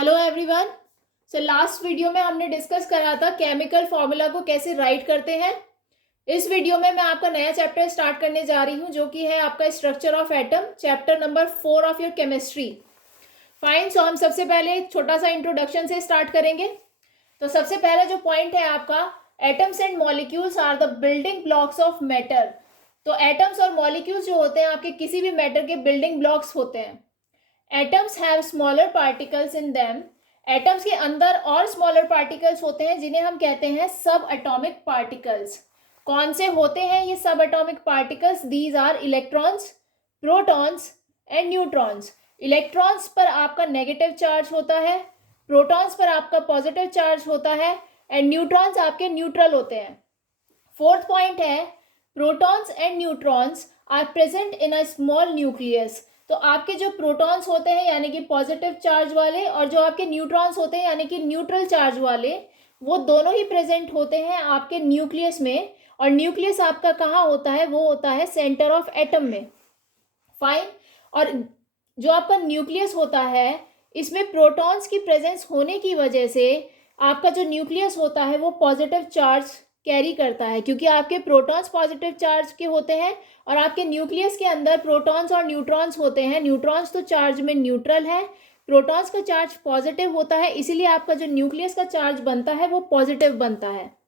Hello everyone. Last video में हमने discuss करा था केमिकल फॉर्मूला को कैसे राइट करते हैं। इस वीडियो में मैं आपका नया चैप्टर स्टार्ट करने जा रही हूं जो कि है आपका structure of atom, chapter number 4 of your chemistry. Fine. So हम सबसे पहले छोटा सा इंट्रोडक्शन से स्टार्ट करेंगे। तो सबसे पहला जो पॉइंट है आपका, atoms and molecules are the building blocks of matter. तो एटम्स और मॉलिक्यूल्स जो होते हैं आपके किसी भी मैटर के बिल्डिंग ब्लॉक्स होते हैं। Atoms have smaller particles in them. Atoms के अंदर और स्मॉलर पार्टिकल्स होते हैं जिन्हें हम कहते हैं सब एटॉमिक पार्टिकल्स। कौन से होते हैं ये सब atomic particles? These are electrons, protons and neutrons. Electrons पर आपका नेगेटिव चार्ज होता है, प्रोटॉन्स पर आपका पॉजिटिव चार्ज होता है एंड न्यूट्रॉन्स आपके न्यूट्रल होते हैं। फोर्थ पॉइंट है, protons and neutrons are present in a small nucleus. तो आपके जो प्रोटॉन्स होते हैं यानी कि पॉजिटिव चार्ज वाले, और जो आपके न्यूट्रॉन्स होते हैं यानी कि न्यूट्रल चार्ज वाले, वो दोनों ही प्रेजेंट होते हैं आपके न्यूक्लियस में। और न्यूक्लियस आपका कहाँ होता है? वो होता है सेंटर ऑफ एटम में। फाइन। और जो आपका न्यूक्लियस होता है इसमें प्रोटॉन्स की प्रेजेंस होने की वजह से आपका जो न्यूक्लियस होता है वो पॉजिटिव चार्ज कैरी करता है, क्योंकि आपके प्रोटॉन्स पॉजिटिव चार्ज के होते हैं और आपके न्यूक्लियस के अंदर प्रोटॉन्स और न्यूट्रॉन्स होते हैं। न्यूट्रॉन्स तो चार्ज में न्यूट्रल है, प्रोटॉन्स का चार्ज पॉजिटिव होता है, इसीलिए आपका जो न्यूक्लियस का चार्ज बनता है वो पॉजिटिव बनता है।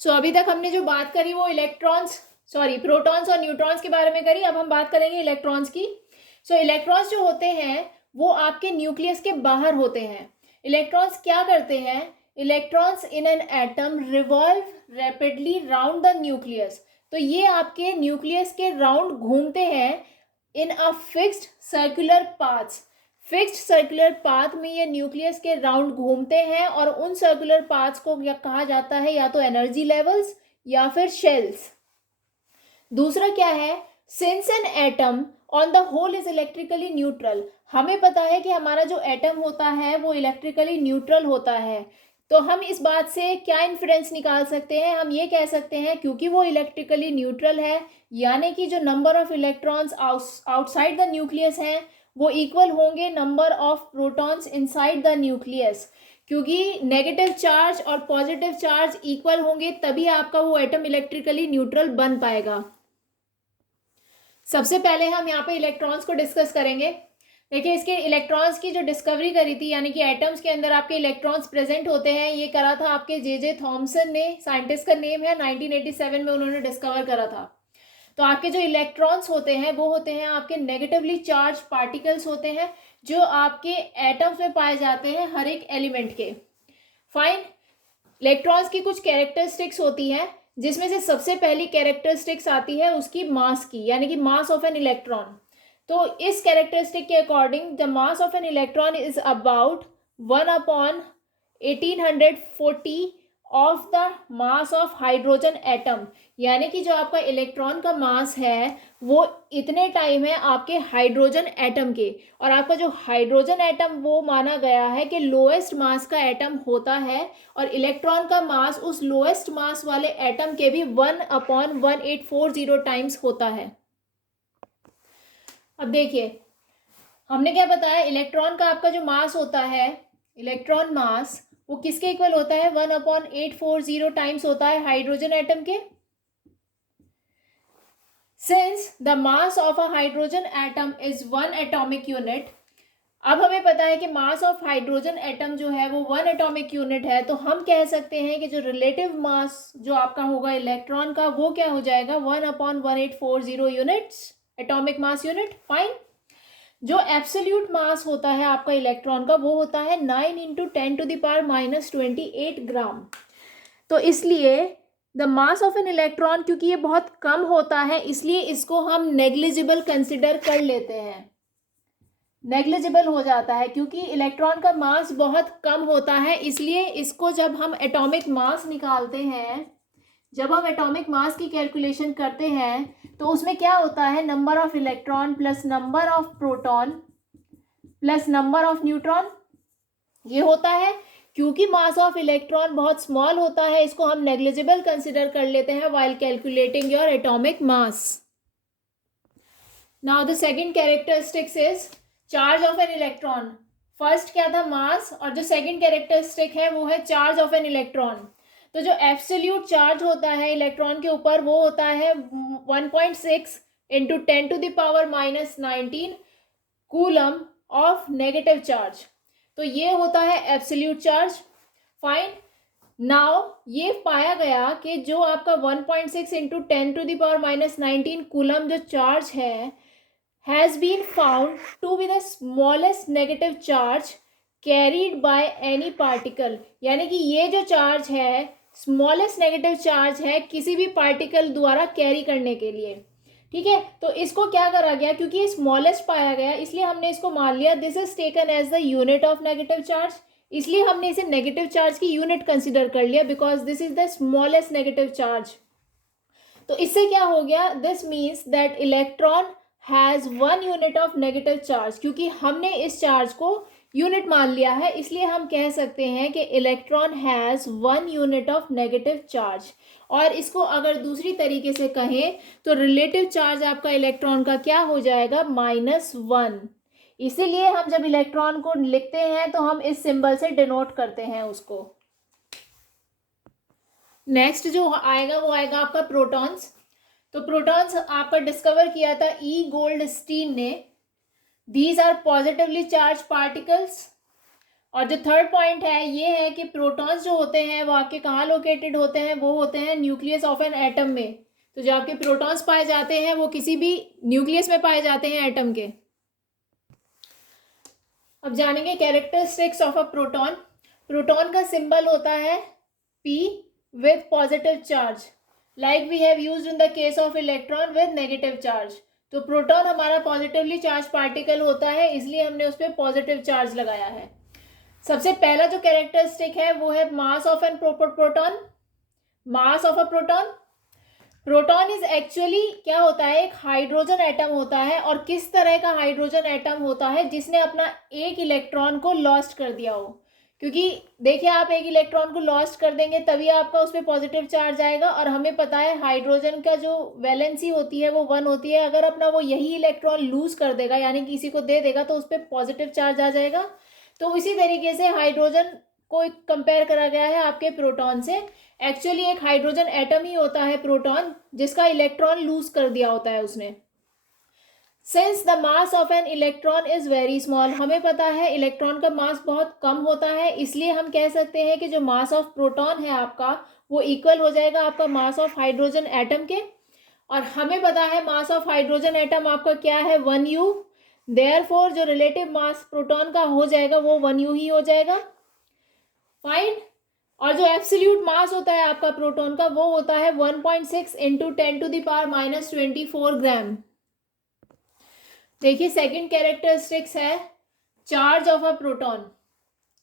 अभी तक हमने जो बात करी वो प्रोटॉन्स और न्यूट्रॉन्स के बारे में करी। अब हम बात करेंगे इलेक्ट्रॉन्स की। इलेक्ट्रॉन्स जो होते हैं वो आपके न्यूक्लियस के बाहर होते हैं। इलेक्ट्रॉन्स क्या करते हैं? Electrons in an atom revolve rapidly round the nucleus. तो ये आपके न्यूक्लियस के राउंड घूमते हैं in a fixed circular paths. Fixed circular path में ये न्यूक्लियस के राउंड घूमते हैं और उन सर्कुलर पाथ्स को क्या कहा जाता है? या तो एनर्जी लेवल्स या फिर शेल्स। दूसरा क्या है? Since an atom on the whole is electrically neutral. हमें पता है कि हमारा जो एटम होता है वो इलेक्ट्रिकली न्यूट्रल होता है, तो हम इस बात से क्या इन्फ्रेंस निकाल सकते हैं? हम ये कह सकते हैं क्योंकि वो इलेक्ट्रिकली न्यूट्रल है यानी कि जो number of electrons outside the nucleus हैं वो इक्वल होंगे number of protons inside the nucleus. क्योंकि नेगेटिव चार्ज और पॉजिटिव चार्ज इक्वल होंगे तभी आपका वो एटम इलेक्ट्रिकली न्यूट्रल बन पाएगा। सबसे पहले हम यहाँ पे इलेक्ट्रॉन्स को डिस्कस करेंगे। देखिए, इसके इलेक्ट्रॉन्स की जो डिस्कवरी करी थी यानी कि एटम्स के अंदर आपके इलेक्ट्रॉन्स प्रेजेंट होते हैं, ये करा था आपके जे थॉमसन ने। साइंटिस्ट का नेम है, 1987 में उन्होंने डिस्कवर करा था। तो आपके जो इलेक्ट्रॉन्स होते हैं वो होते हैं आपके नेगेटिवली चार्ज पार्टिकल्स होते हैं जो आपके एटम्स में पाए जाते हैं हर एक एलिमेंट के। फाइन। इलेक्ट्रॉन्स की कुछ कैरेक्टरिस्टिक्स होती हैं जिसमें से सबसे पहली कैरेक्टरिस्टिक्स आती है उसकी मास की, यानी कि मास ऑफ एन इलेक्ट्रॉन। तो इस कैरेक्टरिस्टिक के according the mass of an electron is about 1/1840 of the mass of hydrogen atom. यानी कि जो आपका इलेक्ट्रॉन का मास है वो इतने टाइम है आपके हाइड्रोजन एटम के। और आपका जो हाइड्रोजन एटम वो माना गया है कि लोएस्ट मास का एटम होता है, और इलेक्ट्रॉन का मास उस लोएस्ट मास वाले एटम के भी 1/1840 टाइम्स होता है। अब देखिए, हमने क्या बताया? इलेक्ट्रॉन का आपका जो मास होता है, इलेक्ट्रॉन मास, वो किसके इक्वल होता है? 1/840 टाइम्स होता है हाइड्रोजन एटम के। Since the mass of a hydrogen atom is 1 atomic unit. अब हमें पता है कि मास ऑफ हाइड्रोजन एटम जो है वो 1 एटॉमिक यूनिट है, तो हम कह सकते हैं कि जो रिलेटिव मास जो आपका होगा इलेक्ट्रॉन का वो क्या हो जाएगा? 1/1840 units, atomic mass unit. Fine. जो एब्सोल्यूट मास होता है आपका इलेक्ट्रॉन का वो होता है 9 × 10⁻28 ग्राम। तो इसलिए the mass of an electron, क्योंकि ये बहुत कम होता है इसलिए इसको हम नेग्लिजिबल कंसिडर कर लेते हैं। नेग्लिजिबल हो जाता है क्योंकि इलेक्ट्रॉन का मास बहुत कम होता है, इसलिए इसको जब हम एटॉमिक मास निकालते हैं, जब हम एटॉमिक मास की कैलकुलेशन करते हैं तो उसमें क्या होता है? Number of electron plus number of proton plus number of neutron, ये होता है। क्योंकि मास ऑफ इलेक्ट्रॉन बहुत स्मॉल होता है इसको हम नेग्लिजिबल कंसिडर कर लेते हैं while calculating your atomic mass. Now the second characteristics is charge of an electron. First क्या था, मास, और जो सेकंड कैरेक्टरिस्टिक है वो है चार्ज ऑफ एन इलेक्ट्रॉन। तो जो एब्सोल्यूट चार्ज होता है इलेक्ट्रॉन के ऊपर वो होता है 1.6 into 10⁻⁻19 coulomb of negative charge. तो ये होता है एब्सोल्यूट चार्ज। फाइन, नाउ ये पाया गया कि जो आपका 1.6 इंटू 10⁻⁻19 कूलम जो चार्ज है has been found to be the smallest negative charge carried by any particle। यानी कि ये जो चार्ज है स्मॉलेस्ट नेगेटिव चार्ज है किसी भी पार्टिकल द्वारा कैरी करने के लिए। ठीक है, तो इसको क्या करा गया, क्योंकि ये स्मॉलेस्ट पाया गया इसलिए हमने इसको मान लिया this is taken as the unit of negative charge. इसलिए हमने इसे नेगेटिव चार्ज की यूनिट कंसिडर कर लिया because this is the smallest negative charge. तो इससे क्या हो गया, this means that electron has 1 unit of negative charge. क्योंकि हमने इस चार्ज को यूनिट मान लिया है इसलिए हम कह सकते हैं कि electron has 1 unit of negative charge. और इसको अगर दूसरी तरीके से कहें तो रिलेटिव चार्ज आपका इलेक्ट्रॉन का क्या हो जाएगा, -1। इसीलिए हम जब इलेक्ट्रॉन को लिखते हैं तो हम इस सिंबल से डिनोट करते हैं उसको। नेक्स्ट जो आएगा वो आएगा आपका प्रोटॉन्स। तो प्रोटॉन्स आपका डिस्कवर किया था ई गोल्डस्टीन ने। These are positively charged particles. और जो थर्ड पॉइंट है ये है कि प्रोटॉन्स जो होते हैं वो आपके कहाँ लोकेटेड होते हैं, वो होते हैं न्यूक्लियस ऑफ एन एटम में। तो जो आपके प्रोटॉन्स पाए जाते हैं वो किसी भी न्यूक्लियस में पाए जाते हैं एटम के। अब जानेंगे characteristics of a proton. Proton का सिंबल होता है P with positive charge like we have used in the case of electron with negative charge। तो प्रोटॉन हमारा पॉजिटिवली चार्ज पार्टिकल होता है इसलिए हमने उस पर पॉजिटिव चार्ज लगाया है। सबसे पहला जो कैरेक्टरिस्टिक है वो है mass of an proton. Mass of a proton, proton is actually क्या होता है, एक हाइड्रोजन एटम होता है। और किस तरह का हाइड्रोजन एटम होता है, जिसने अपना एक इलेक्ट्रॉन को लॉस्ट कर दिया हो। क्योंकि देखिए आप एक इलेक्ट्रॉन को लॉस्ट कर देंगे तभी आपका उस पर पॉजिटिव चार्ज आएगा। और हमें पता है हाइड्रोजन का जो वैलेंसी होती है वो 1 होती है। अगर अपना वो यही इलेक्ट्रॉन लूज कर देगा यानी किसी को दे देगा तो उस पर पॉजिटिव चार्ज आ जाएगा। तो इसी तरीके से हाइड्रोजन को कंपेयर करा गया है आपके प्रोटॉन से। एक्चुअली एक हाइड्रोजन एटम ही होता है प्रोटॉन, जिसका इलेक्ट्रॉन लूज कर दिया होता है उसने। Since the mass of an electron is very small, हमें पता है इलेक्ट्रॉन का मास बहुत कम होता है, इसलिए हम कह सकते हैं कि जो मास ऑफ प्रोटॉन है आपका वो इक्वल हो जाएगा आपका मास ऑफ हाइड्रोजन एटम के। और हमें पता है मास ऑफ हाइड्रोजन एटम आपका क्या है, 1U। देयरफॉर जो रिलेटिव मास प्रोटॉन का हो जाएगा वो 1U ही हो जाएगा। फाइन, और जो एब्सोल्यूट मास होता है आपका प्रोटॉन का वो होता है 1.6 इंटू 10⁻⁻24 ग्राम। देखिए सेकंड कैरेक्टरिस्टिक्स है चार्ज ऑफ अ प्रोटॉन।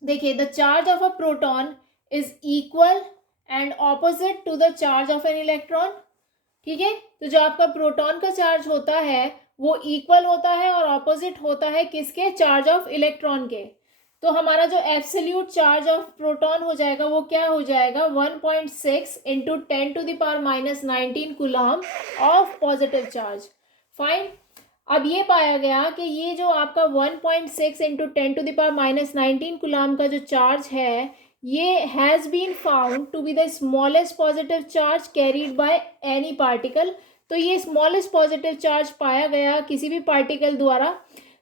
देखिए the charge of a proton is equal and opposite to the charge of an electron. ठीक है, तो जो आपका प्रोटॉन का चार्ज होता है वो इक्वल होता है और ऑपोजिट होता है किसके, चार्ज ऑफ इलेक्ट्रॉन के। तो हमारा जो एब्सोल्यूट चार्ज ऑफ प्रोटॉन हो जाएगा वो क्या हो जाएगा, 1.6 into 10⁻⁻19 coulomb of positive charge. Fine, अब ये पाया गया कि ये जो आपका 1.6 इंटू 10⁻⁻19 कूलम का जो चार्ज है ये has been found to be the smallest positive charge carried by any particle. तो ये स्मॉलेस्ट पॉजिटिव चार्ज पाया गया किसी भी पार्टिकल द्वारा।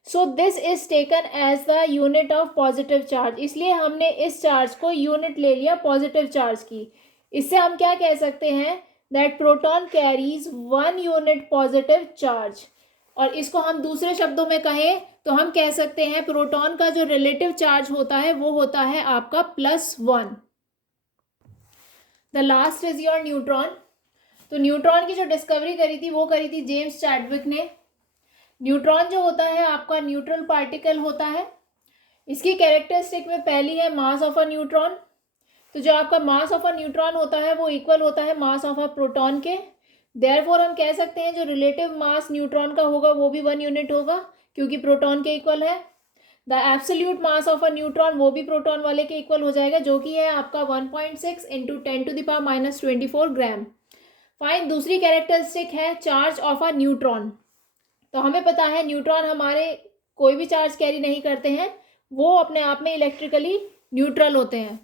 So this is taken as the unit of positive charge, इसलिए हमने इस चार्ज को यूनिट ले लिया पॉजिटिव चार्ज की। इससे हम क्या कह सकते हैं, that proton carries 1 unit positive charge. और इसको हम दूसरे शब्दों में कहें तो हम कह सकते हैं प्रोटॉन का जो रिलेटिव चार्ज होता है वो होता है आपका +1। The last is your neutron. तो न्यूट्रॉन की जो डिस्कवरी करी थी वो करी थी जेम्स चैडविक ने। न्यूट्रॉन जो होता है आपका न्यूट्रल पार्टिकल होता है। इसकी कैरेक्टरिस्टिक में पहली है मास ऑफ अ न्यूट्रॉन। तो जो आपका मास ऑफ अ न्यूट्रॉन होता है वो इक्वल होता है मास ऑफ अ प्रोटॉन के। देयरफॉर हम कह सकते हैं जो रिलेटिव मास न्यूट्रॉन का होगा वो भी 1 यूनिट होगा क्योंकि प्रोटॉन के इक्वल है। The absolute mass of a neutron वो भी प्रोटॉन वाले के इक्वल हो जाएगा जो कि है आपका 1.6 इंटू 10⁻⁻24 ग्राम। फाइन, दूसरी कैरेक्टरिस्टिक है चार्ज ऑफ अ न्यूट्रॉन। तो हमें पता है न्यूट्रॉन हमारे कोई भी चार्ज कैरी नहीं करते हैं, वो अपने आप में इलेक्ट्रिकली न्यूट्रल होते हैं।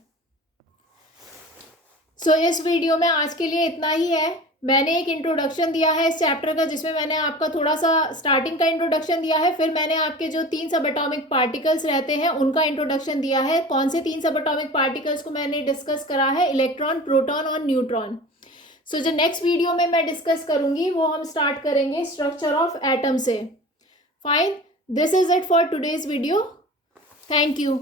सो इस वीडियो में आज के लिए इतना ही है। मैंने एक इंट्रोडक्शन दिया है इस चैप्टर का, जिसमें मैंने आपका थोड़ा सा स्टार्टिंग का इंट्रोडक्शन दिया है, फिर मैंने आपके जो 3 सब एटॉमिक पार्टिकल्स रहते हैं उनका इंट्रोडक्शन दिया है। कौन से 3 सब एटॉमिक पार्टिकल्स को मैंने डिस्कस करा है? इलेक्ट्रॉन, प्रोटॉन और न्यूट्रॉन। सो जो नेक्स्ट वीडियो में मैं डिस्कस करूंगी वो हम स्टार्ट करेंगे स्ट्रक्चर ऑफ एटम से। Fine, this is it for today's video. Thank you.